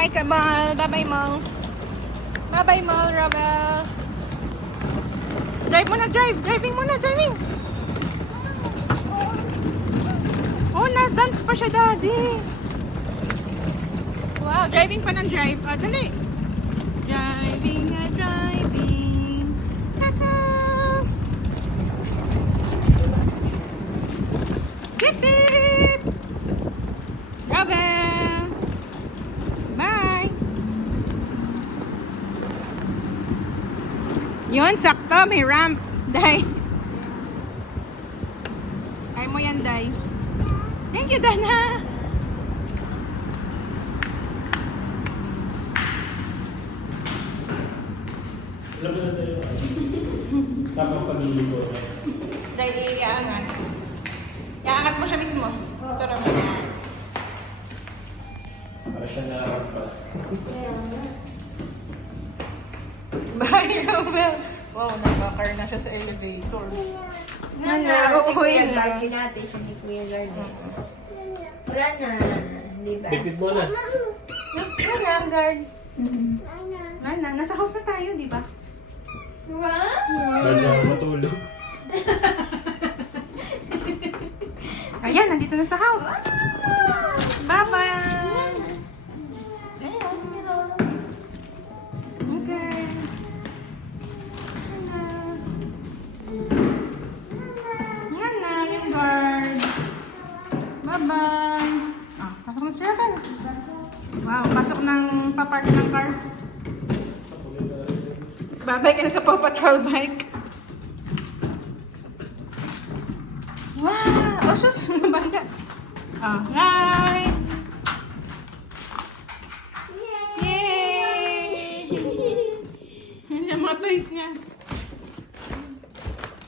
Bye-bye, Kabal. Bye-bye, Mall. Bye-bye, Mall, Robel. Drive muna, drive. Driving muna, driving. Oh, na-dance pa siya, Daddy. Wow, driving pa ng drive. Ah, dali. Driving na driving. Ta-ta! Beep, beep! Robel! Bye! Yun, sakto. May ramp. Day. Kaya mo yan, Day. Thank you, Dana. Alam mo na tayo. Tamang pag-ibig ko. Day, iaangat. Iaangat mo siya mismo. Ito rin mo. Para siya na-rampa. Bye, Robel. Wow, nagkakar na siya sa elevator. Si Kuya na. Gardy natin, siya ni Kuya Gardy. Wala na, di ba? Bigpit mo na. Yan na, guard. Nana, nasa house na tayo, di ba? Wow! Medyo matulog. Ayan, nandito na sa house. Bye-bye. Okay. Yan na, yung guard. Bye-bye. Ah, pasok na si Raven. Wow, pasok ng papark ng car. Babay ka na sa Paw Patrol bike. Wow! Oh, sus! Nabanda. Ah, lights! Yay! Yan yung mga toys niya.